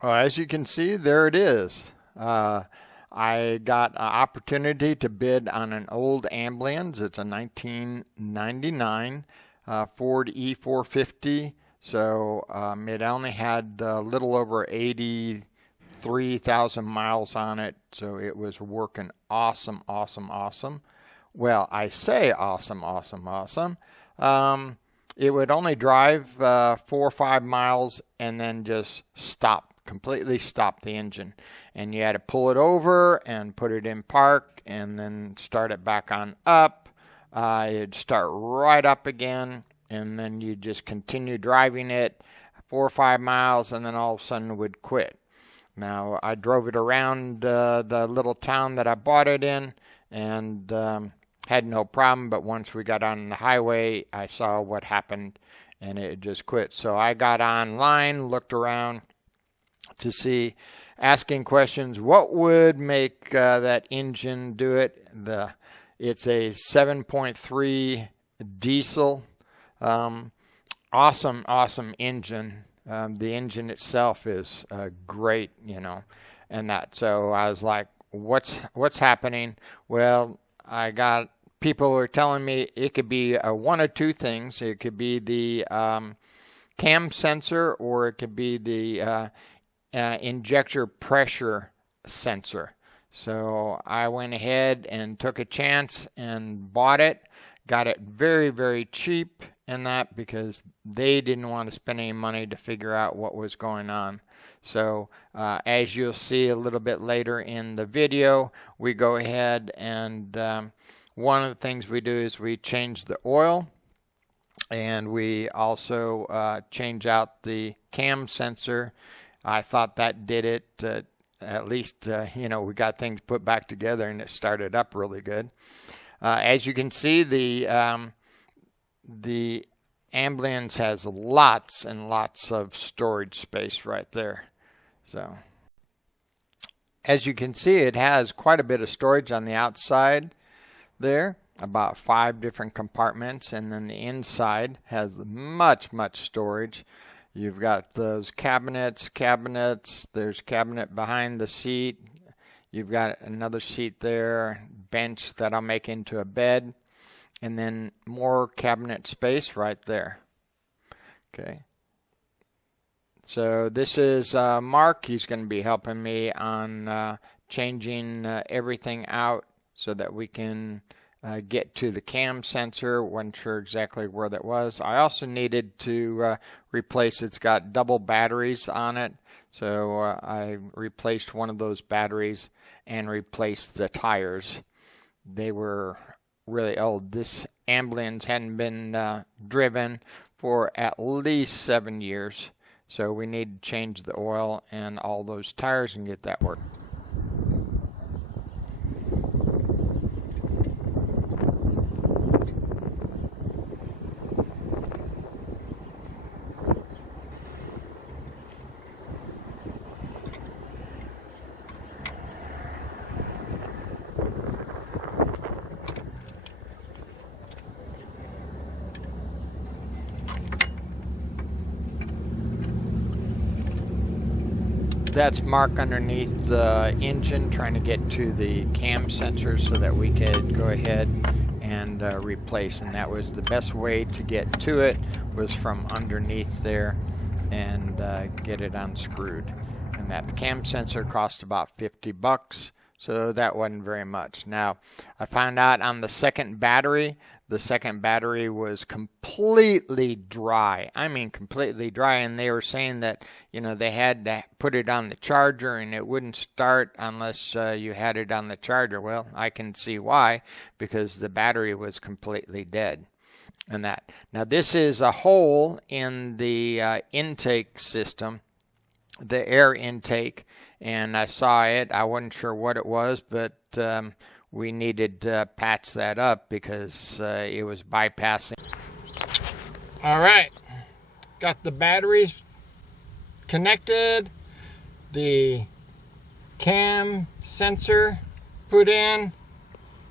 Well, as you can see, there it is. I got an opportunity to bid on an old ambulance. It's a 1999 Ford E450. So it only had a little over 83,000 miles on it. So it was working awesome, awesome, awesome. Well, I say awesome, awesome, awesome. It would only drive 4 or 5 miles and then just stop, completely stop the engine. And you had to pull it over and put it in park and then start it back on up. It'd start right up again, and then you just continue driving it 4 or 5 miles, and then all of a sudden it would quit. Now, I drove it around the little town that I bought it in, and had no problem, but once we got on the highway, I saw what happened, and it just quit. So I got online, looked around to see, asking questions, what would make that engine do it? It's a 7.3 diesel, awesome engine. The engine itself is great, and that. So I was like, what's happening? Well, I got people were telling me it could be one of two things. It could be the cam sensor, or it could be the injector pressure sensor. So I went ahead and took a chance and bought it. Got it very, very cheap in that, because they didn't want to spend any money to figure out what was going on. So as you'll see a little bit later in the video, we go ahead and one of the things we do is we change the oil, and we also change out the cam sensor. I thought that did it. At least, we got things put back together and it started up really good. As you can see, the ambulance has lots and lots of storage space right there. So, as you can see, it has quite a bit of storage on the outside there, about 5 different compartments, and then the inside has much storage. You've got those cabinets, there's a cabinet behind the seat. You've got another seat there, bench that I'll make into a bed, and then more cabinet space right there. Okay. So this is Mark. He's going to be helping me on changing everything out so that we can get to the cam sensor. Wasn't sure exactly where that was. I also needed to replace, it's got double batteries on it, so I replaced one of those batteries and replaced the tires. They were really old. This ambulance hadn't been driven for at least 7 years, so we need to change the oil and all those tires and get that working. That's Mark underneath the engine trying to get to the cam sensor so that we could go ahead and replace. And that was the best way to get to it, was from underneath there and get it unscrewed. And that cam sensor cost about $50, so that wasn't very much. Now, I found out on the second battery was completely dry. I mean, completely dry. And they were saying that, they had to put it on the charger and it wouldn't start unless you had it on the charger. Well, I can see why, because the battery was completely dead. And that. Now, this is a hole in the intake system, the air intake. And I saw it. I wasn't sure what it was, but we needed to patch that up because it was bypassing. All right, got the batteries connected, the cam sensor put in,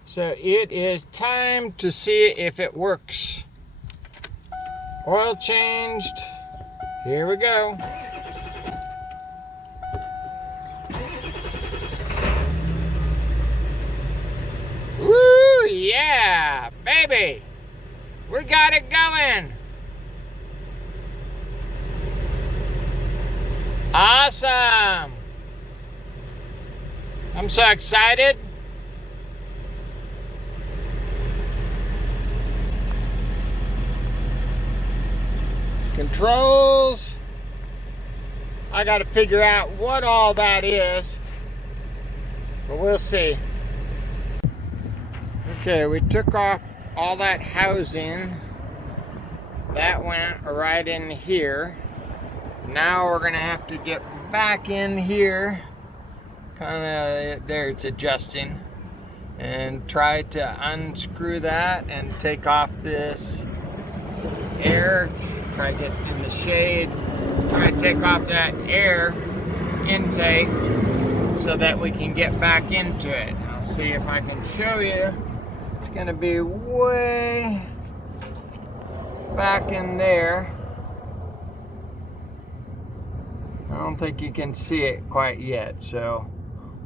so it is time to see if it works. Oil changed, here we go. Yeah, baby. We got it going. Awesome. I'm so excited. Controls. I got to figure out what all that is, but we'll see. Okay, we took off all that housing. That went right in here. Now we're gonna have to get back in here, kind of there, it's adjusting, and try to unscrew that and take off this air. Try to get in the shade. Try to take off that air intake so that we can get back into it. I'll see if I can show you. It's gonna be way back in there. I don't think you can see it quite yet, so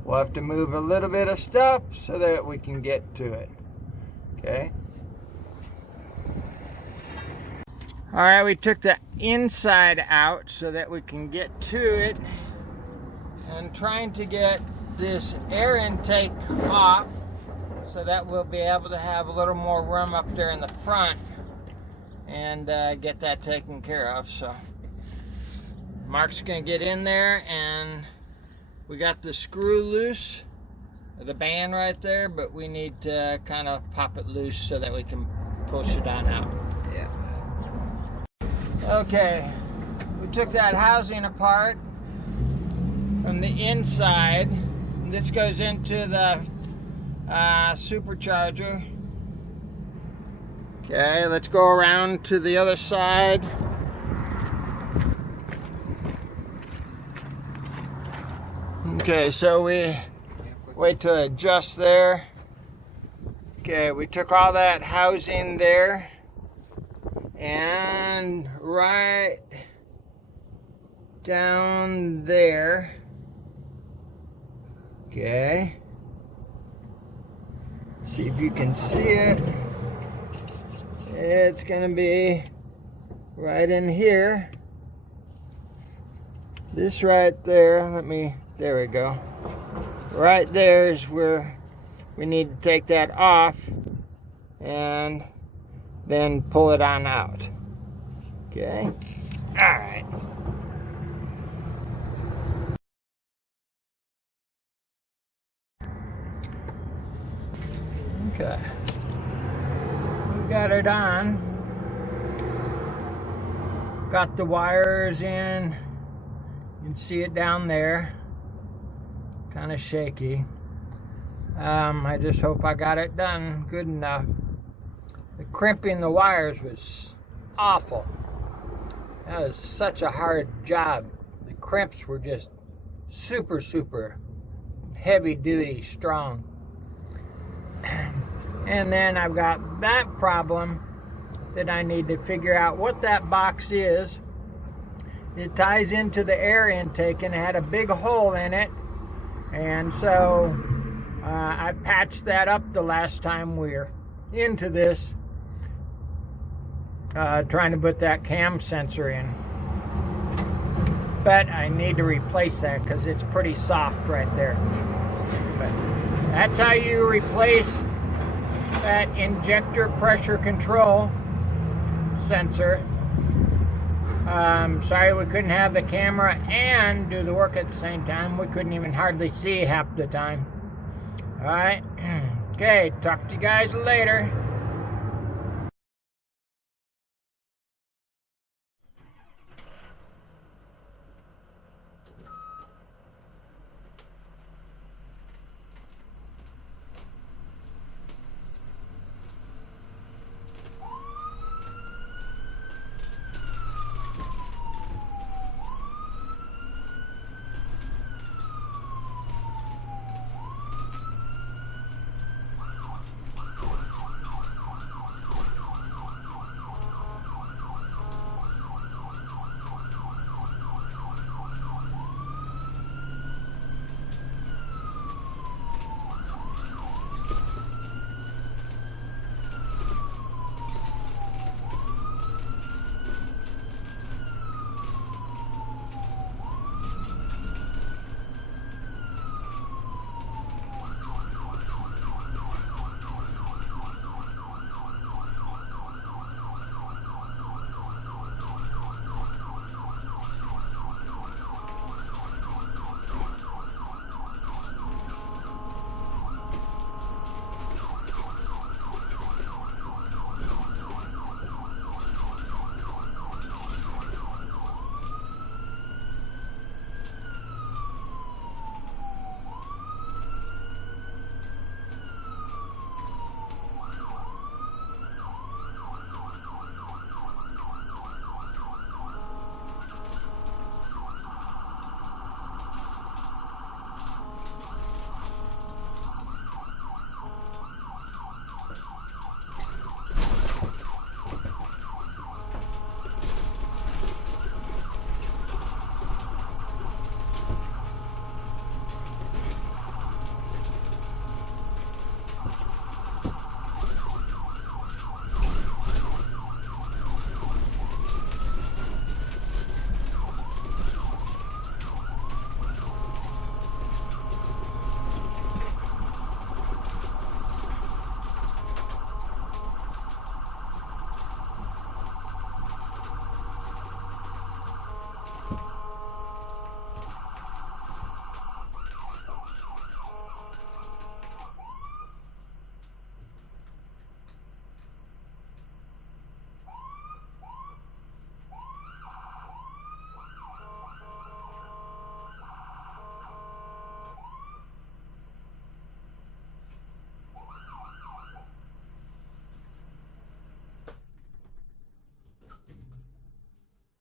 we'll have to move a little bit of stuff so that we can get to it. Okay. All right, we took the inside out so that we can get to it, and trying to get this air intake off so that we'll be able to have a little more room up there in the front and get that taken care of. So Mark's gonna get in there, and we got the screw loose, the band right there, but we need to kind of pop it loose so that we can push it on out. Yeah. Okay, we took that housing apart from the inside. This goes into the supercharger. Okay, let's go around to the other side. Okay, so we wait to adjust there. Okay, we took all that housing there, and right down there. Okay, see if you can see it. It's gonna be right in here. This right there, there we go. Right there is where we need to take that off and then pull it on out. Okay, all right. Okay, we got it on. Got the wires in. You can see it down there. Kind of shaky. I just hope I got it done good enough. The crimping the wires was awful. That was such a hard job. The crimps were just super heavy duty, strong. And then I've got that problem that I need to figure out what that box is. It ties into the air intake, and it had a big hole in it. And so I patched that up the last time we were into this, trying to put that cam sensor in. But I need to replace that because it's pretty soft right there. But that's how you replace that injector pressure control sensor. Sorry we couldn't have the camera and do the work at the same time. We couldn't even hardly see half the time. Alright, okay, talk to you guys later.